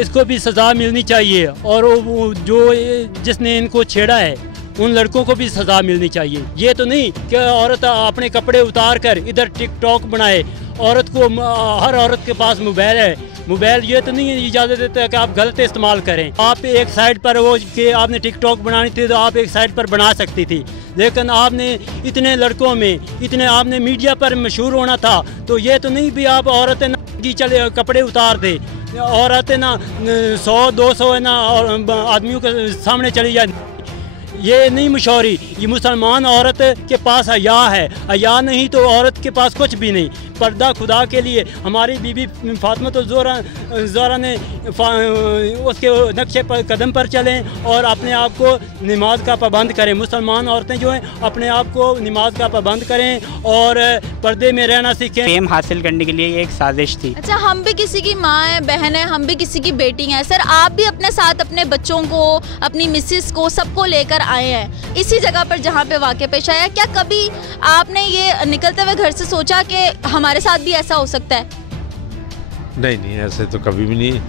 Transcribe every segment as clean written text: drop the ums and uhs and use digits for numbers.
इसको भी सज़ा मिलनी चाहिए और वो जो जिसने इनको छेड़ा है उन लड़कों को भी सज़ा मिलनी चाहिए। ये तो नहीं कि औरत अपने कपड़े उतार कर इधर टिकटॉक बनाए। औरत को, हर औरत के पास मोबाइल है, मोबाइल ये तो नहीं इजाज़त देता है कि आप गलत इस्तेमाल करें। आप एक साइड पर वो कि आपने टिकटॉक बनानी थी तो आप एक साइड पर बना सकती थी, लेकिन आपने इतने लड़कों में इतने आपने मीडिया पर मशहूर होना था, तो ये तो नहीं भी आप औरतें की चले कपड़े उतार दे, औरतें ना 100-200 है ना और आदमियों के सामने चली जाए। ये नहीं मशहूरी, ये मुसलमान औरत के पास हया है, हया नहीं तो औरत के पास कुछ भी नहीं। पर्दा खुदा के लिए हमारी बीबी फातिमा ज़ोहरा ने उसके नक्शे पर कदम पर चलें और अपने आप को नमाज का पाबंद करें। मुसलमान औरतें जो हैं अपने आप को नमाज का पाबंद करें और पर्दे में रहना सीखें। फेम हासिल करने के लिए एक साजिश थी। अच्छा, हम भी किसी की माँ है, बहन है, हम भी किसी की बेटी हैं। सर, आप भी अपने साथ अपने बच्चों को, अपनी मिसेस को, सबको लेकर आए हैं इसी जगह पर जहाँ पे वाक़या पेश आया। क्या कभी आपने ये निकलते हुए घर से सोचा कि हमारे साथ भी ऐसा हो सकता है? नहीं, ऐसे तो कभी भी नहीं।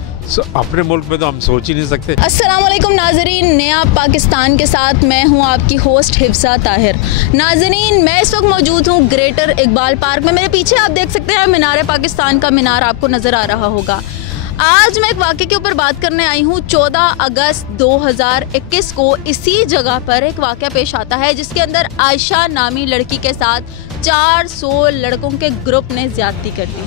अपने मुल्क में तो हम सोच ही नहीं सकते। अस्सलाम वालेकुम नाजरीन, नया पाकिस्तान के साथ मैं हूं आपकी होस्ट हिफ्सा ताहिर। नाजरीन, मैं इस वक्त मौजूद हूं ग्रेटर इकबाल पार्क में। मेरे पीछे आप देख सकते हैं मीनार पाकिस्तान का मीनार आपको नज़र आ रहा होगा। आज मैं एक वाक़े के ऊपर बात करने आई हूँ। 14 अगस्त 2021 को इसी जगह पर एक वाक़या पेश आता है जिसके अंदर आयशा नामी लड़की के साथ 400 लड़कों के ग्रुप ने ज़्यादती कर दी।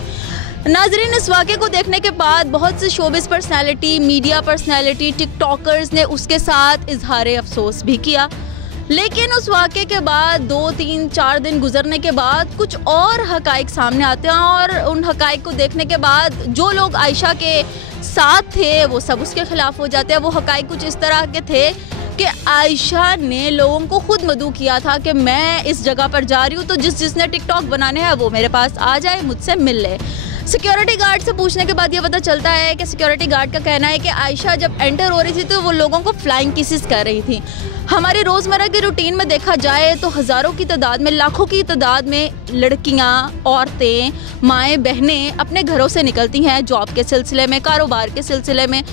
नाजरीन, इस वाक़े को देखने के बाद बहुत से showbiz personality, media personality, TikTokers ने उसके साथ इजहार अफसोस भी किया, लेकिन उस वाक़े के बाद 2-3-4 दिन गुजरने के बाद कुछ और हक़ाइक़ सामने आते हैं और उन हक़ाइक़ को देखने के बाद जो लोग आयशा के साथ थे वो सब उसके ख़िलाफ़ हो जाते हैं। वो हक़ाइक़ कुछ इस तरह के थे कि आयशा ने लोगों को खुद मदऊ किया था कि मैं इस जगह पर जा रही हूँ, तो जिसने टिकटॉक बनाने हैं वो मेरे पास आ जाए, मुझसे मिल ले। सिक्योरिटी गार्ड से पूछने के बाद ये पता चलता है कि सिक्योरिटी गार्ड का कहना है कि आयशा जब एंटर हो रही थी तो वो लोगों को फ्लाइंग किसेस कर रही थी। हमारी रोज़मर्रा की रूटीन में देखा जाए तो हज़ारों की तादाद में, लाखों की तादाद में लड़कियां, औरतें, माएँ, बहनें अपने घरों से निकलती हैं जॉब के सिलसिले में, कारोबार के सिलसिले में।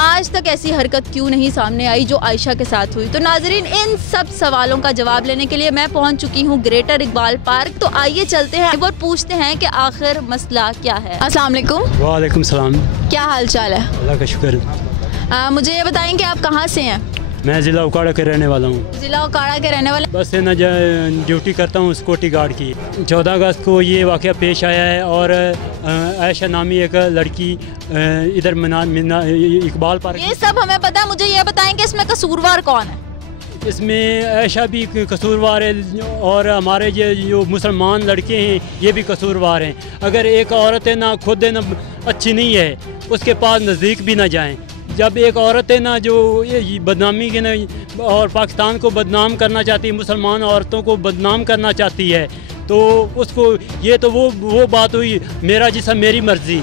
आज तक ऐसी हरकत क्यों नहीं सामने आई जो आयशा के साथ हुई? तो नाजरीन, इन सब सवालों का जवाब लेने के लिए मैं पहुंच चुकी हूं ग्रेटर इकबाल पार्क। तो आइए चलते हैं और पूछते हैं कि आखिर मसला क्या है। अस्सलाम वालेकुम। वालेकुम सलाम। क्या हाल चाल है? अल्लाह का शुक्र। मुझे ये बताएं कि आप कहाँ से हैं? मैं ज़िला उकाड़ा के रहने वाला हूँ। ज़िला उकाड़ा के रहने वाले? बस है ना, ड्यूटी करता हूँ सिक्योरिटी गार्ड की। 14 अगस्त को ये वाक़या पेश आया है और आयशा नामी एक लड़की इधर इकबाल पार्क। ये सब हमें पता है, मुझे ये बताएं कि इसमें कसूरवार कौन है? इसमें आयशा भी कसूरवार है और हमारे ये जो मुसलमान लड़के हैं ये भी कसूरवार हैं। अगर एक औरत है ना खुद है ना अच्छी नहीं है, उसके पास नज़दीक भी ना जाएं। जब एक औरत है ना जो ये बदनामी के ना और पाकिस्तान को बदनाम करना चाहती है, मुसलमान औरतों को बदनाम करना चाहती है, तो उसको ये तो वो बात हुई मेरा जिसम मेरी मर्ज़ी।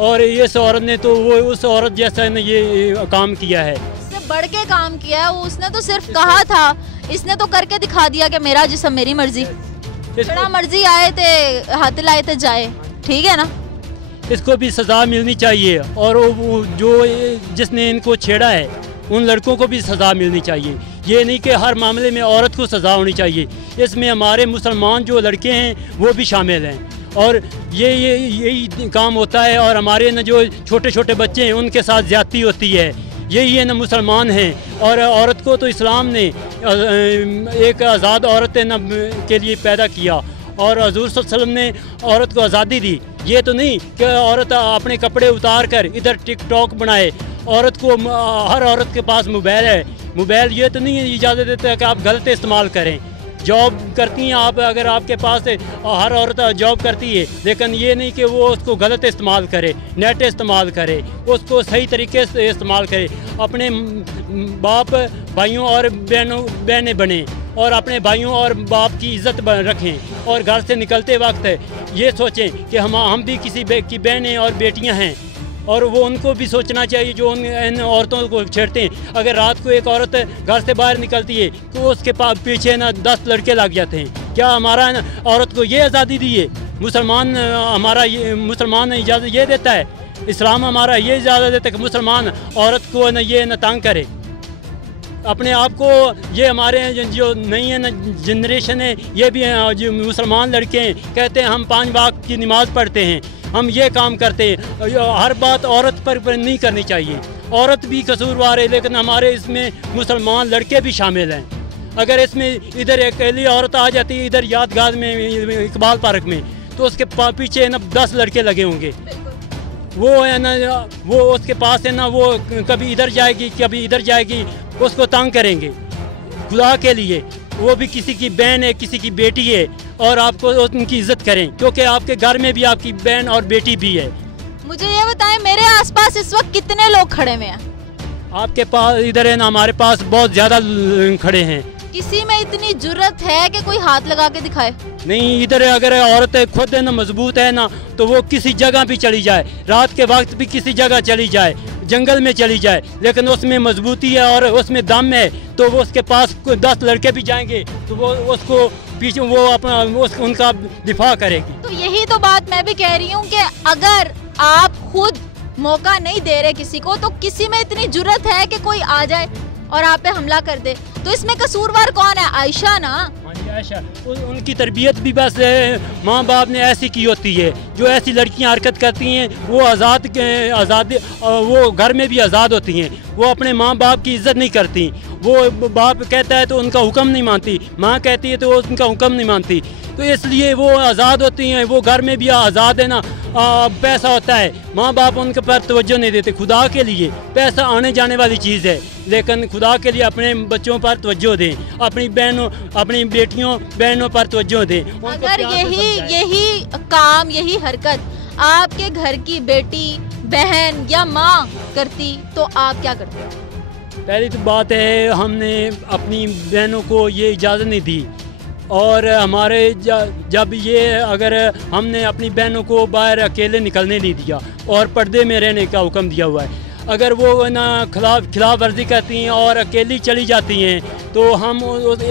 और इस औरत ने तो वो उस औरत जैसा ने ये काम किया है, इससे बढ़ के काम किया है। उसने तो सिर्फ कहा था, इसने तो करके दिखा दिया कि मेरा जिसम मेरी मर्ज़ी। बड़ा मर्ज़ी आए थे हाथ लाए थे जाए, ठीक है ना? इसको भी सज़ा मिलनी चाहिए और वो जो जिसने इनको छेड़ा है उन लड़कों को भी सज़ा मिलनी चाहिए। ये नहीं कि हर मामले में औरत को सज़ा होनी चाहिए। इसमें हमारे मुसलमान जो लड़के हैं वो भी शामिल हैं और यही काम होता है। और हमारे न जो छोटे छोटे बच्चे हैं उनके साथ ज़्यादती होती है। यही है न मुसलमान हैं। और औरत को तो इस्लाम ने एक आज़ाद औरत न के लिए पैदा किया और हुज़ूर सल्लल्लाहु अलैहि वसल्लम ने औरत को आज़ादी दी। ये तो नहीं कि औरत अपने कपड़े उतार कर इधर टिकटॉक बनाए। औरत को, हर औरत के पास मोबाइल है, मोबाइल ये तो नहीं इजाज़त देता है कि आप गलत इस्तेमाल करें। जॉब करती हैं आप, अगर आपके पास हर औरत जॉब करती है, लेकिन ये नहीं कि वो उसको गलत इस्तेमाल करे, नेट इस्तेमाल करे, उसको सही तरीके से इस्तेमाल करे। अपने बाप भाइयों और बहनें बने और अपने भाइयों और बाप की इज़्ज़त रखें और घर से निकलते वक्त ये सोचें कि हम भी किसी की बहनें और बेटियां हैं और वो उनको भी सोचना चाहिए जो इन औरतों को छेड़ते हैं। अगर रात को एक औरत घर से बाहर निकलती है तो उसके पास पीछे ना 10 लड़के लग जाते हैं। क्या हमारा औरत को ये आज़ादी दी है? मुसलमान ने इजाज़त ये देता है इस्लाम हमारा ये इजाज़त देता है कि मुसलमान औरत को न ये न तंग करे अपने आप को। ये हमारे जो नई है न जनरेशन है, ये भी जो मुसलमान लड़के हैं कहते हैं हम 5 वक्त की नमाज़ पढ़ते हैं, हम ये काम करते हैं। हर बात औरत पर नहीं करनी चाहिए, औरत भी कसूरवार है, लेकिन हमारे इसमें मुसलमान लड़के भी शामिल हैं। अगर इसमें इधर अकेली औरत आ जाती है इधर यादगार में इकबाल पार्क में, तो उसके पीछे न 10 लड़के लगे होंगे। वो है ना, वो उसके पास है ना, वो कभी इधर जाएगी कभी इधर जाएगी, उसको तंग करेंगे। खुदा के लिए वो भी किसी की बहन है, किसी की बेटी है, और आपको उनकी इज्जत करें, क्योंकि आपके घर में भी आपकी बहन और बेटी भी है। मुझे ये बताएं, मेरे आसपास इस वक्त कितने लोग खड़े हुए हैं? आपके पास इधर है ना, हमारे पास बहुत ज़्यादा खड़े हैं। किसी में इतनी जुर्रत है कि कोई हाथ लगा के दिखाए? नहीं, इधर अगर औरत खुद है ना मजबूत है ना, तो वो किसी जगह भी चली जाए, रात के वक्त भी किसी जगह चली जाए, जंगल में चली जाए, लेकिन उसमें मजबूती है और उसमें दम है, तो वो उसके पास 10 लड़के भी जाएंगे तो वो उसको पीछे वो अपना उनका दिफा करेगी। तो यही तो बात मैं भी कह रही हूँ कि अगर आप खुद मौका नहीं दे रहे किसी को, तो किसी में इतनी जुर्रत है कि कोई आ जाए और आप पे हमला कर दे। तो इसमें कसूरवार कौन है? आयशा ना? आयशा, उनकी तरबियत भी बस माँ बाप ने ऐसी की होती है। जो ऐसी लड़कियाँ हरकत करती हैं वो आज़ाद वो घर में भी आज़ाद होती हैं, वो अपने माँ बाप की इज़्ज़त नहीं करती। वो बाप कहता है तो उनका हुक्म नहीं मानती, माँ कहती है तो उनका हुक्म नहीं मानती, तो इसलिए वो आज़ाद होती हैं। वो घर में भी आज़ाद है ना, पैसा होता है, माँ बाप उनके पर तवज्जो नहीं देते। खुदा के लिए पैसा आने जाने वाली चीज़ है, लेकिन खुदा के लिए अपने बच्चों पर तवज्जो दें, अपनी बहनों अपनी बेटियों बहनों पर तवज्जो दें। अगर यही काम यही हरकत आपके घर की बेटी बहन या माँ करती तो आप क्या करते? पहली तो बात है, हमने अपनी बहनों को ये इजाज़त नहीं दी, और हमारे जब ये अगर हमने अपनी बहनों को बाहर अकेले निकलने नहीं दिया और पर्दे में रहने का हुक्म दिया हुआ है, अगर वो ना खिलाफ वर्जी करती हैं और अकेली चली जाती हैं, तो हम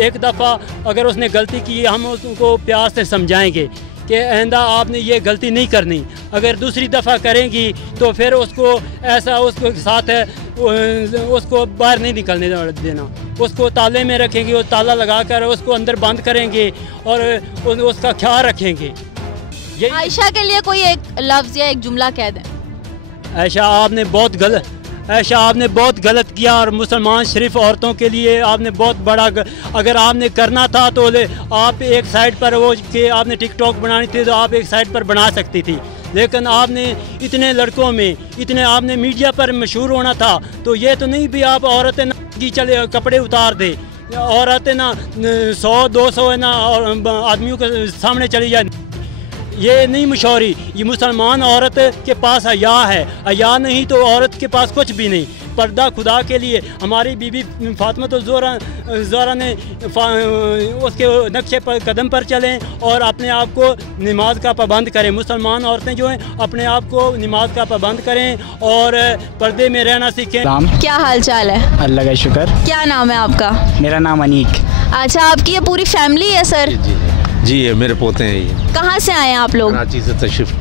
एक दफ़ा अगर उसने गलती की हम उसको प्यार से समझाएंगे कि आइंदा आपने ये गलती नहीं करनी। अगर दूसरी दफ़ा करेंगी तो फिर उसको ऐसा उसके साथ उसको बाहर नहीं निकलने देना, उसको ताले में रखेंगे, वो ताला लगाकर उसको अंदर बंद करेंगे और उसका ख्याल रखेंगे। आयशा के लिए कोई एक लफ्ज़ या एक जुमला कह दें। आयशा आपने बहुत गलत किया, और मुसलमान शरीफ औरतों के लिए आपने बहुत बड़ा, अगर आपने करना था तो आप एक साइड पर वो कि आपने टिकटॉक बनानी थी तो आप एक साइड पर बना सकती थी, लेकिन आपने इतने लड़कों में इतने आपने मीडिया पर मशहूर होना था, तो ये तो नहीं भी आप औरतें ना की चले कपड़े उतार दे, औरतें ना 100-200 है ना और आदमियों के सामने चली जाए, ये नहीं मशहूरी। ये मुसलमान औरत के पास हया है, हया नहीं तो औरत के पास कुछ भी नहीं। पर्दा खुदा के लिए, हमारी बीबी फातिमा तो ज़ोरा ने उसके नक्शे पर कदम पर चलें और अपने आप को नमाज का पाबंद करें। मुसलमान औरतें जो हैं अपने आप को नमाज का पाबंद करें और पर्दे में रहना सीखें। क्या हाल चाल है? अल्लाह का शुक्र। क्या नाम है आपका? मेरा नाम अनीक। अच्छा, आपकी ये पूरी फैमिली है सर? जी ये मेरे पोते हैं। ये कहाँ से आए हैं आप लोग? कराची से तशरीफ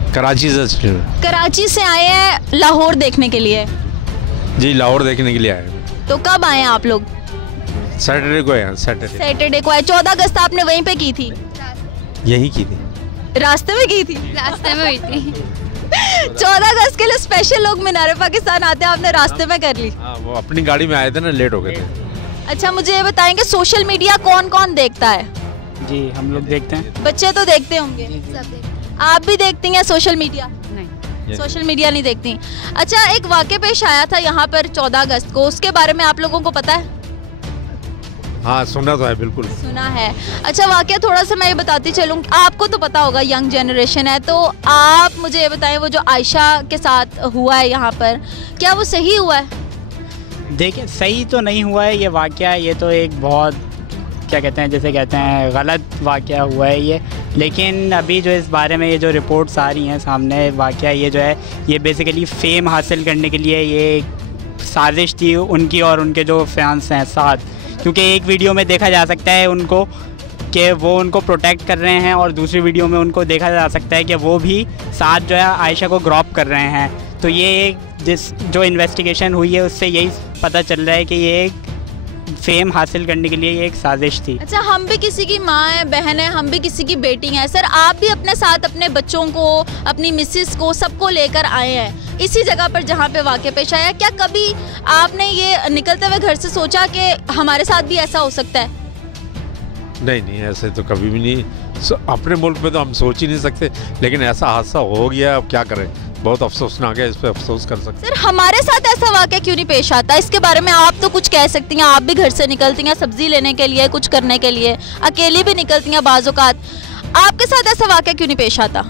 कराची से आए हैं लाहौर देखने के लिए? जी लाहौर देखने के लिए आए हैं। तो कब आए हैं आप लोग? सैटरडे को आए। सैटरडे को आए। 14 अगस्त आपने वहीं पे की थी? यहीं की थी। रास्ते में की थी? रास्ते में हुई थी। 14 अगस्त के लिए स्पेशल लोग मीनार पाकिस्तान आते हैं, आपने रास्ते में कर ली? हाँ, वो अपनी गाड़ी में आए थे ना, लेट हो गए थे। अच्छा, मुझे ये बताएंगे सोशल मीडिया कौन कौन देखता है? जी हम लोग देखते हैं। बच्चे तो देखते होंगे, आप भी देखती हैं सोशल मीडिया? नहीं, सोशल मीडिया नहीं देखती। अच्छा, एक वाक़या पेश आया था यहाँ पर 14 अगस्त को, उसके बारे में आप लोगों को पता है? हाँ सुना तो है, बिल्कुल सुना है। अच्छा, वाक़या थोड़ा सा मैं ये बताती चलूँ, आपको तो पता होगा, यंग जनरेशन है, तो आप मुझे ये बताएं वो जो आयशा के साथ हुआ है यहाँ पर, क्या वो सही हुआ है? देखिए सही तो नहीं हुआ है ये वाक़या, ये तो एक बहुत क्या कहते हैं, जैसे कहते हैं गलत वाक़या हुआ है ये। लेकिन अभी जो इस बारे में ये जो रिपोर्ट्स आ रही हैं सामने, वाक़या ये जो है ये बेसिकली फ़ेम हासिल करने के लिए ये साजिश थी उनकी और उनके जो फैंस हैं साथ, क्योंकि एक वीडियो में देखा जा सकता है उनको कि वो उनको प्रोटेक्ट कर रहे हैं और दूसरी वीडियो में उनको देखा जा सकता है कि वो भी साथ जो है आयशा को ग्रॉप कर रहे हैं। तो ये एक जो इन्वेस्टिगेशन हुई है उससे यही पता चल रहा है कि ये एक फेम हासिल करने के लिए ये एक साजिश थी। अच्छा, हम भी किसी की माँ है, बहन है, हम भी किसी की बेटी हैं सर। आप भी अपने साथ अपने बच्चों को, अपनी मिसेस को, सबको लेकर आए हैं इसी जगह पर जहाँ पे वाक़या पेश आया। क्या कभी आपने ये निकलते हुए घर से सोचा कि हमारे साथ भी ऐसा हो सकता है? नहीं, ऐसे तो कभी भी नहीं। अपने मुल्क में तो हम सोच ही नहीं सकते, लेकिन ऐसा हादसा हो गया, अब क्या करें। बहुत अफसोसनाक है, इस पर अफसोस कर सकते। सर, हमारे साथ ऐसा वाक़या क्यों नहीं पेश आता? इसके बारे में आप तो कुछ कह सकती हैं। आप भी घर से निकलती हैं सब्जी लेने के लिए, कुछ करने के लिए, अकेली भी निकलती हैं बाज़ औक़ात। आपके साथ ऐसा वाक़या क्यों नहीं पेश आता?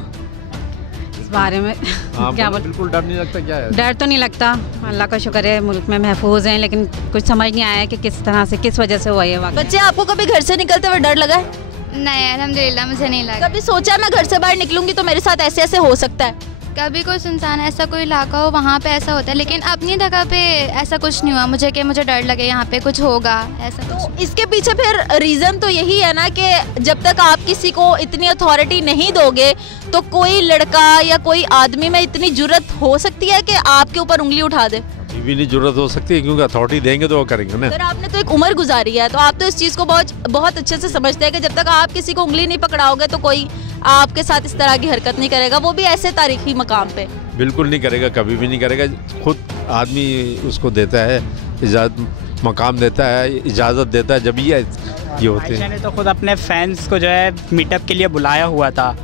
इस बारे में क्या बोल, बिल्कुल डर नहीं लगता? क्या है? डर तो नहीं लगता, अल्लाह का शुक्र है मुल्क में महफूज हैं, लेकिन कुछ समझ नहीं आया कि किस तरह से, किस वजह से हुआ ये वाक़या। बच्चे, आपको कभी घर से निकलते हुए डर लगा है? नहीं, अल्हम्दुलिल्लाह मुझे नहीं लगा। कभी सोचा मैं घर से बाहर निकलूंगी तो मेरे साथ ऐसे ऐसे हो सकता है? कभी कोई सुनसान ऐसा कोई इलाका हो वहाँ पे ऐसा होता है, लेकिन अपनी जगह पे ऐसा कुछ नहीं हुआ मुझे कि मुझे डर लगे यहाँ पे कुछ होगा, ऐसा कुछ। तो इसके पीछे फिर रीज़न तो यही है ना कि जब तक आप किसी को इतनी अथॉरिटी नहीं दोगे तो कोई लड़का या कोई आदमी में इतनी जुर्रत हो सकती है कि आपके ऊपर उंगली उठा दे। भी नहीं जरूरत हो सकती है, क्योंकि अथॉरिटी देंगे तो वो करेंगे ना। सर, आपने तो एक उम्र गुजारी है, तो आप तो इस चीज़ को बहुत अच्छे से समझते हैं कि जब तक आप किसी को उंगली नहीं पकड़ाओगे तो कोई आपके साथ इस तरह की हरकत नहीं करेगा, वो भी ऐसे तारीखी मकाम पे। बिल्कुल नहीं करेगा, कभी भी नहीं करेगा। खुद आदमी उसको देता है इजाज़त, मकाम देता है, इजाज़त देता है, जब ये होते हैं। तो खुद अपने फैंस को जो है मीटअप के लिए बुलाया हुआ था।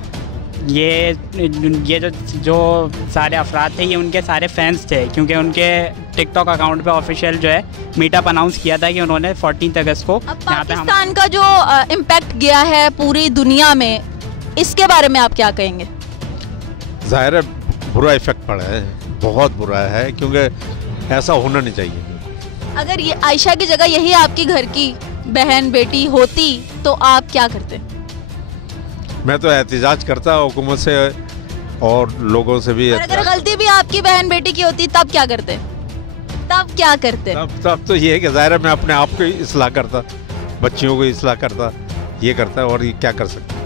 ये जो सारे अफराद थे ये उनके सारे फैंस थे, क्योंकि उनके टिकटॉक अकाउंट पे ऑफिशियल जो है मीटअप अनाउंस किया था कि उन्होंने 14 अगस्त को यहाँ पे पाकिस्तान का जो इम्पैक्ट गया है पूरी दुनिया में, इसके बारे में आप क्या कहेंगे? ज़ाहिर है बुरा इफेक्ट पड़ा है, बहुत बुरा है, क्योंकि ऐसा होना नहीं चाहिए। अगर ये आयशा की जगह यही आपकी घर की बहन बेटी होती तो आप क्या करते? मैं तो एहतिजाज करता हुकूमत से और लोगों से भी। और अगर गलती भी आपकी बहन बेटी की होती तब क्या करते? तब तो ये है कि ज़ाहिर है मैं अपने आप को इस्लाह करता, बच्चियों को इस्लाह करता, ये करता, और ये क्या कर सकता।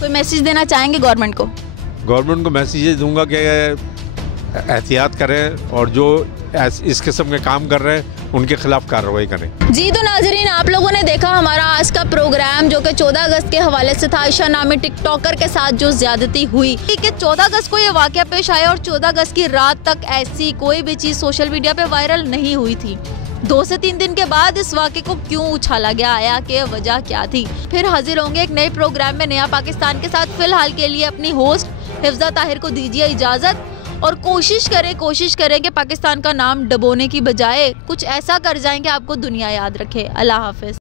कोई मैसेज देना चाहेंगे गवर्नमेंट को? गवर्नमेंट को मैसेज ये दूंगा कि एहतियात करें, और जो इस किस्म के काम कर रहे हैं उनके खिलाफ कार्रवाई करें। जी तो नाजरीन, आप लोगों ने देखा हमारा आज का प्रोग्राम, जो कि 14 अगस्त के हवाले से था। आयशा नामी टिकटॉकर के साथ जो ज्यादती हुई कि 14 अगस्त को ये वाकया पेश आया और 14 अगस्त की रात तक ऐसी कोई भी चीज़ सोशल मीडिया पे वायरल नहीं हुई थी। 2 से 3 दिन के बाद इस वाक़े को क्यों उछाला गया, आया कि वजह क्या थी। फिर हाजिर होंगे एक नए प्रोग्राम में नया पाकिस्तान के साथ। फिलहाल के लिए अपनी होस्ट हिफ्ज़ा ताहिर को दीजिए इजाज़त, और कोशिश करें कि पाकिस्तान का नाम डबोने की बजाय कुछ ऐसा कर जाएं कि आपको दुनिया याद रखे। अल्लाह हाफ़िज़।